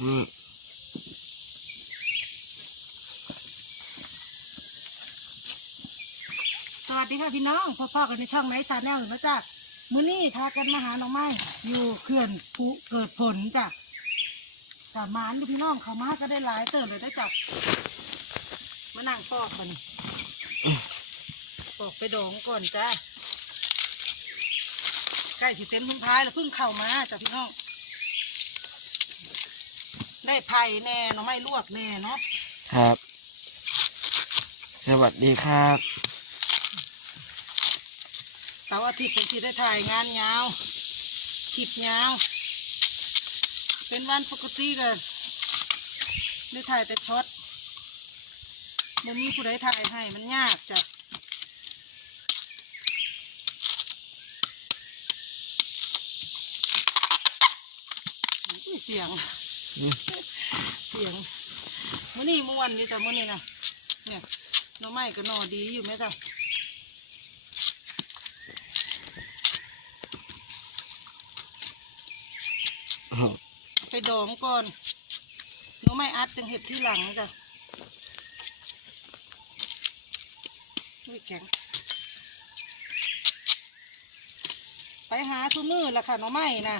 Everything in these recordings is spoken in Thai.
อืมสวัสดีค่ะพี่น้องพ่อพ่อกันในช่องไนท์ชาแนลนะจ๊ะมื้อนี้พากันมาหาหน้องไม้อยู่เขื่อนภูเกิดผลจ้ะสามานพี่น้องเขามาก็ได้หลายเติบเลยได้จ้ะมานั่งปอกกันปอกไปดองก่อนจ้ะใกล้สิเต็มทุ่งท้ายแล้วเพิ่งเข้ามาจ้ะพี่น้อง ได้ไผ่แน่หน้องไม้ลวกแน่เนาะครับ สวัสดีครับเสาร์อาทิตย์ผมสิได้ถ่ายงานยาวคลิปยาว เป็นวันปกติเลยได้ถ่ายแต่ช็อตมันมีผู้ใดถ่ายให้มันยากจ้ะอุ้ยเสียงอืม เสียงมื่อนี้ม่วนนี่จ้ะมื่อนี้นะเนี่ยหน้อไม้ก็หนอดีอยู่ไหมจ้ะไปดองก่อนหนูไม่อัดจังเห็ดที่หลังจ้ะอุ้ยแข็งไปหาซูมือละค่ะหน้องไม้นะ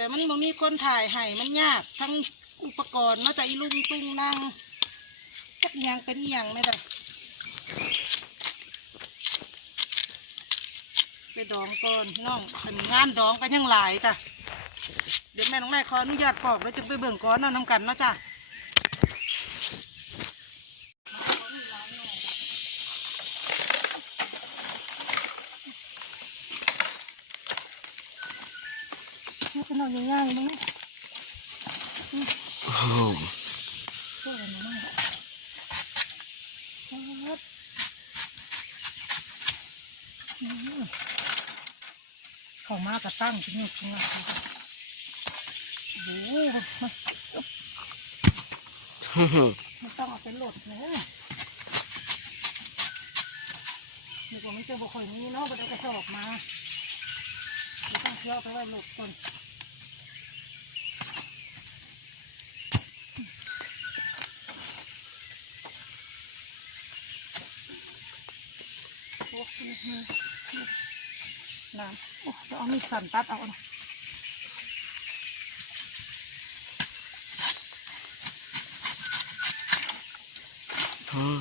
แต่มันบ่มีคนถ่ายให้มันยาก ทั้งอุปกรณ์เนาจะอีลุงตุงนั่งจักยังเป็นยังไม่ได้ไปดองก่อนพี่น้องอันนี้งานดองกันยังหลายจ้ะเดี๋ยวแม่น้องนายขออนุญาตปอกแล้วจะไปเบิ่งก้อนน้ำกันเนาะจ้ะ นี่เป็นนอนง่ายๆมั้งโอ้โหช่วยกันหน่อยครับอืมเขามาก็ตั้งชิ้นนี้ชิ้นนี้โอ้โหไม่ต้องเอาไปหลดเลยนึกว่ามันจะบ่ค่อยมีเนาะบ่ได้กระสอบมาต้องเที่ยวไปไว้หลดก่อน น้ำโอ้เดี๋ยวเอามีดสั่นตัดเอานะอืม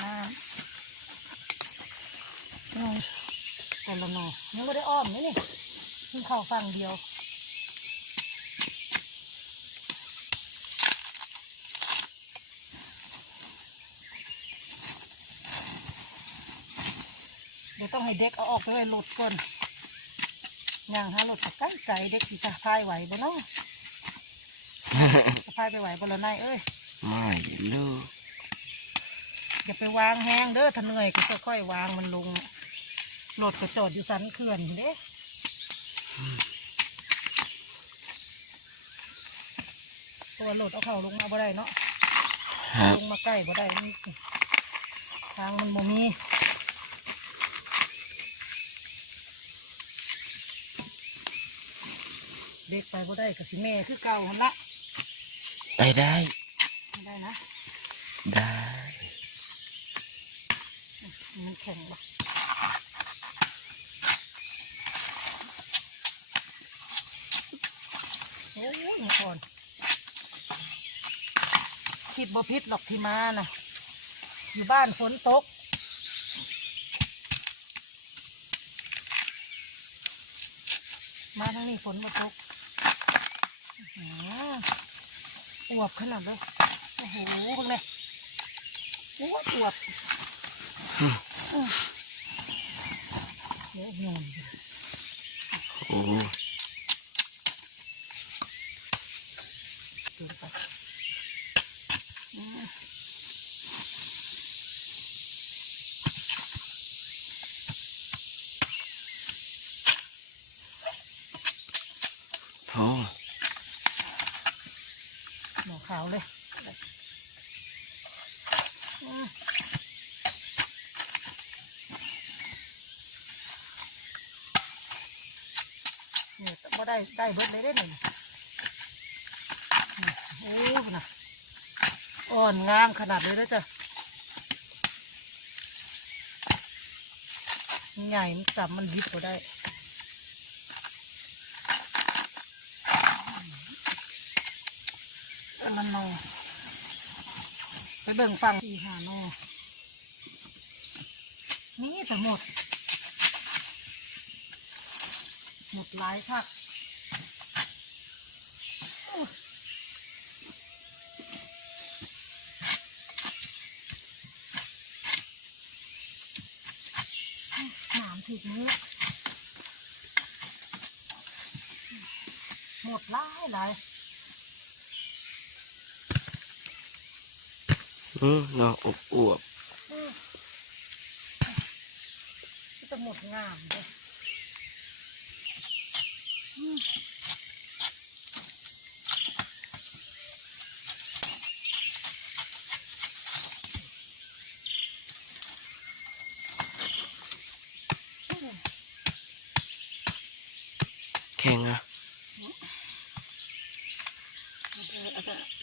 น้ำนี่แต่ละหน่อยังไม่ได้อ้อมนี่นี่เพิ่งเข้าฝั่งเดียว ดี๋ยวต้องให้เด็กเอาออกไปไว้รถก่อนย่างหารถกับใกล้ใจเด็กสิสะพายไหวบ่เนาะสะพายไปไหวบ่ละนายเอ้ยไม่รู้อย่าไปวางแห้งเด้อถ้าเหนื่อยก็ค่อยๆวางมันลงรถก็จอดอยู่สันเขื่อนเด้ตัวรถเอาเข่าลงมาบ่ได้เนาะครับลงมาใกล้บ่ได้มันทางมันบ่มีเด็ก ไปบ่ได้กับสิแม่คือเก่าหันละไปได้ ไม่ได้นะ ได้ มันแข็งปะโอ้ยมันอ่อนคิดบ่พิษหรอกที่มานะอยู่บ้านฝนตก มาทางนี้ฝนมาตก อ้วบขนาดนั้นโอ้โหพวกนี้โอ้อวบ อืม อืมเดี๋ยวหน่อย โอ้ ดูไปอืม โห หมอขาวเลยอืม ได้ได้เบิดเลยได้หนึ่งโอ้นะอ่อนงามขนาดเลยนะจ๊ะใหญ่มันจับมันดิบก็ได้อันนั้นโนไปเบิ่งฟังสี่หาโนนี่แต่หมด หมดหลายคักโอ้หนาม ถึกมือหมดหลายหลายอืมเนาะอบอวบ อืมจะหมดงามเลยอืม แข็งอะ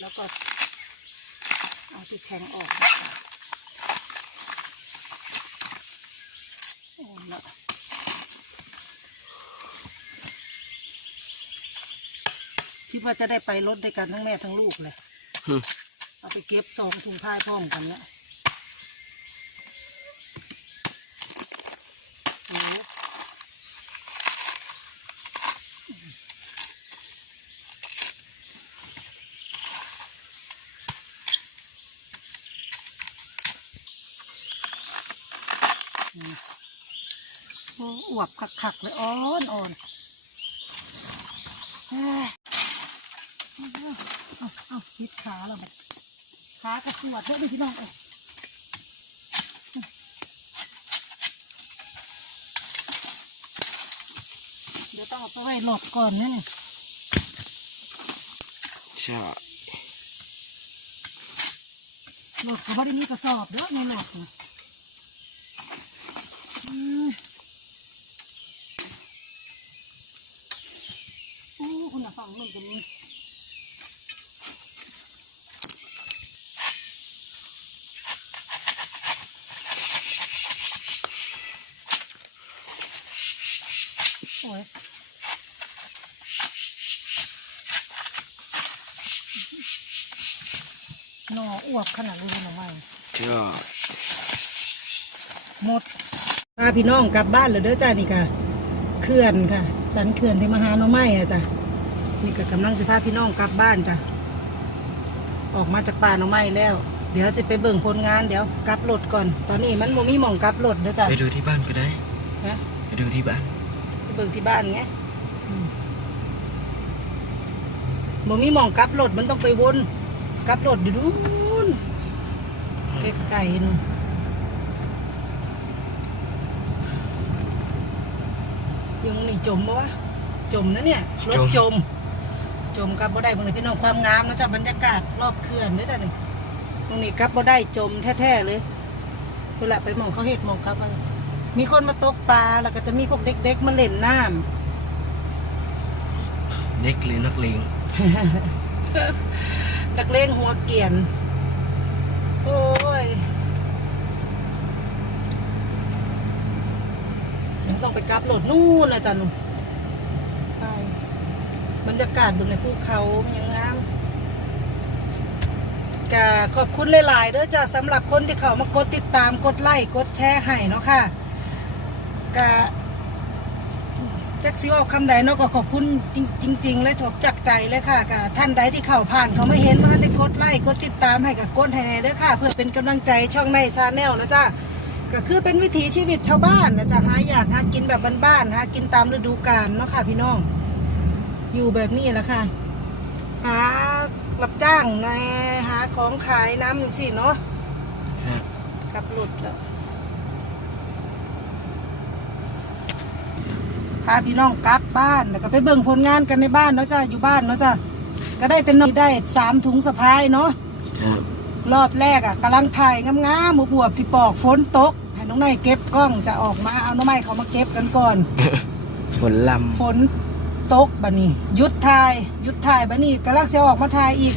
แล้วก็เอาที่แข็งออกโอ้ละคิดว่าจะได้ไปรถด้วยกันทั้งแม่ทั้งลูกเลย เอาไปเก็บซองถุงผ้าพร้อมกันเนี่ยโอ้โอ้อวบคักๆเลยอ่อนอ่อนเอ้ยเอาเอาคิดขาแล้วบัดขากระสวดเพื่อพี่น้องเอ้ยเดี๋ยวต้องเอาไปไว้หลบก่อนนะนี่ใช่หลบก็ไม่ได้มีกระสอบเด้อในหลบนะอืมโอ้ คุณน่ะฟังมันจะมีโอ้ยหนออวบขนาดนี้หน่อไม้ใช่หมดพาพี่น้องกลับบ้านเลยเด้อจ้านี่ค่ะเขื่อนค่ะ สันเขื่อนที่มหาโนไม้อะจ้ะ นี่ก็กำลังจะพาพี่น้องกลับบ้านจ้ะ ออกมาจากป่าโนไม้แล้ว เดี๋ยวจะไปเบิ่งผลงานเดี๋ยวกลับรถก่อน ตอนนี้มันโมมีหมองกลับรถเด้อจ้ะไปดูที่บ้านก็ได้ฮะไปดูที่บ้านไปเบิ่งที่บ้านไงอืมโมมีหมองกลับรถมันต้องไปวนกลับรถอยู่นู้นไกลๆนู่นยังนี่จมปะวะจมนะเนี่ยรถจม จมกลับบ่ได้บางทีพี่น้องความงามนะจ๊ะบรรยากาศรอบเขื่อนด้วยจ้ะนี่ตรงนี้กลับบ่ได้จมแท้ๆเลยเวลาไปหมองเขาเห็ดหมองกลับมามีคนมาตกปลาแล้วก็จะมีพวกเด็ก ๆ มาเล่นน้เด็กหรือนักเลงำนักเลงหัวเกรียน โอ้ยยังต้องไปกลับรถนู่นนะจ๊ะนู่นไป บรรยากาศบนในภูเขายังงามกะขอบคุณหลายๆเด้อจ้ะสำหรับคนที่เขามากดติดตามกดไลค์กดแชร์ให้เนาะค่ะกะจักสิว่าคำใดเนาะก็ขอบคุณจริง ๆ และจบจากใจเลยค่ะกะท่านใดที่เข้าผ่านเขาไม่เห็นว่าได้กดไลค์กดติดตามให้กับกดให้แน่เด้อค่ะ เพื่อเป็นกำลังใจช่องในชาแนลนะจ้ะก็คือเป็นวิถีชีวิตชาวบ้านนะจ๊ะหาอยากหากินแบบบ้านๆหากินตามฤดูกาลเนาะค่ะพี่น้อง อยู่แบบนี้แหละค่ะ หารับจ้างในหาของขายน้ำหนึ่งสิเนาะฮะกลับรถแล้วพาพี่น้องกลับบ้านแล้วก็ไปเบิ่งผลงานกันในบ้านเนาะจ้ะอยู่บ้านเนาะจ้ะก็ได้แต่นมได้สามถุงสะพายเนาะครับรอบแรกอะกำลังถ่ายงามๆหมูบวบสิปอกฝนตกให้น้องนายเก็บกล้องจะออกมาเอาน้องไม้เขามาเก็บกันก่อน ฝนลฝน ตกบัดนี้หยุดทายหยุดทายบัดนี้กำลังเสียออกมาทายอีก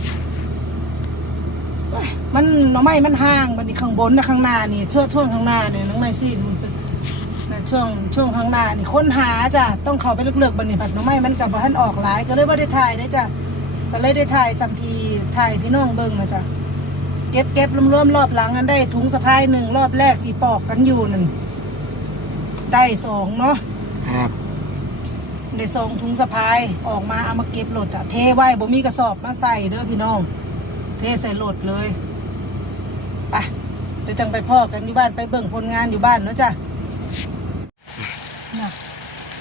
มันหน่อไม้มันห่างบัดนี้ข้างบนนะข้างหน้านี่ช่วงช่วงข้างหน้าเนี่ยน้องไม้สิมันเป็นนะช่วงช่วงข้างหน้านี่ค้นหาจ้ะต้องเข้าไปลึกๆบัดนี้ผัดหน่อไม้มันกับบ่ทันออกหลายก็เลยบ่ได้ถ่ายได้จ้ะก็เลยได้ถ่ายสัมทีถ่ายพี่น้องเบิ่งนะจ้ะเก็บเก็บรวมๆรอบหลังนั้นได้ถุงสะพายหนึ่งรอบแรกที่ปอกกันอยู่นั่นได้สองเนาะครับ ได้ส่งถุงสะพายออกมาเอามาเก็บรถอะเทไว้บ่มีกระสอบมาใส่เด้อพี่น้อง เทใส่รถเลยไปเดี๋ยวจังไปพ่อกันอยู่บ้านไปเบิ่งผลงานอยู่บ้านเนาะจ้ะน่ะ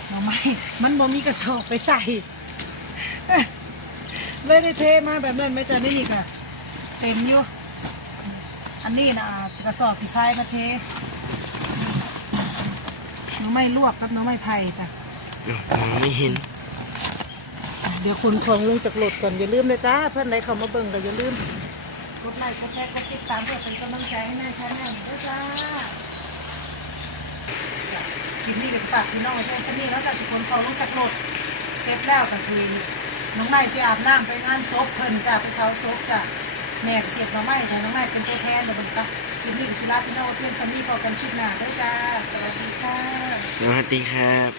หน่อไม้มันบ่มีกระสอบไปใส่เอ้ยเลยได้เทมาแบบนั้นไหมจ้ะไม่มีค่ะ เต็มอยู่อันนี้นะกระสอบที่พายมาเทหน่อไม้ลวกกับหน่อไม้ไผ่จ้ะ มองไม่เห็น เดี๋ยวคุณของลงจากรถก่อนอย่าลืมเลยจ้าเพื่อนไหนเขามาเบิ่งก็อย่าลืมกดไลค์กดแชร์กดติดตามเพื่อเป็นกำลังใจให้แม่ชาแนลด้วยจ้าคลิปนี้ก็จะฝากพี่น้องไว้ด้วยสักนิดแล้วจากสิคนเขาลงจากรถเสร็จแล้วก็คือน้องไม้สิอาบน้ำไปงานศพเพิ่นจ้าไปเขาศพจ้าแม่ก็เสียบน้องไม้แต่น้องไม้เป็นตัวแทนเดี๋ยวเบิ่งจ้าคลิปนี้ก็สิลาพี่น้องไว้เพื่อนสักนิดพอกันคลิปหน้าด้วยจ้าสวัสดีค่ะสวัสดีครับ